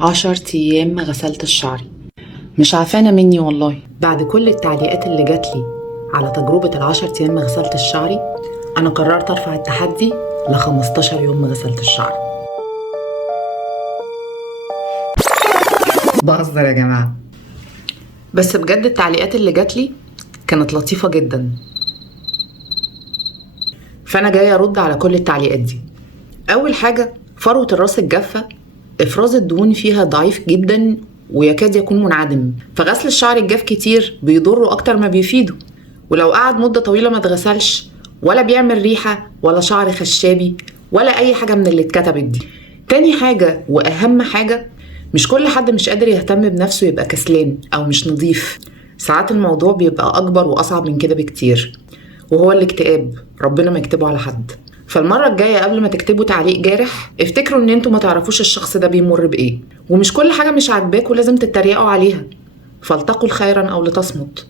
10 أيام ما غسلتش شعري. مش عفانة مني والله. بعد كل التعليقات اللي جاتلي على تجربة ال10 أيام ما غسلتش شعري، أنا قررت أرفع التحدي ل15 يوم ما غسلتش شعري. بهزر يا جماعة، بس بجد التعليقات اللي جاتلي كانت لطيفة جدا، فأنا جاية أرد على كل التعليقات دي. أول حاجة، فروة الراس الجافة إفراز الدهون فيها ضعيف جدا ويكاد يكون منعدم، فغسل الشعر الجاف كتير بيضره أكتر ما بيفيده، ولو قعد مدة طويلة ما اتغسلش ولا بيعمل ريحة ولا شعر خشابي ولا أي حاجة من اللي اتكتبت دي. تاني حاجة وأهم حاجة، مش كل حد مش قادر يهتم بنفسه يبقى كسلان أو مش نظيف. ساعات الموضوع بيبقى أكبر وأصعب من كده بكتير، وهو الاكتئاب، ربنا ما يكتبه على حد. فالمرة الجاية قبل ما تكتبوا تعليق جارح افتكروا ان انتوا ما تعرفوش الشخص ده بيمر بايه، ومش كل حاجة مش عاجباكوا لازم تتريقوا عليها، فلتقل خيرا او لتصمت.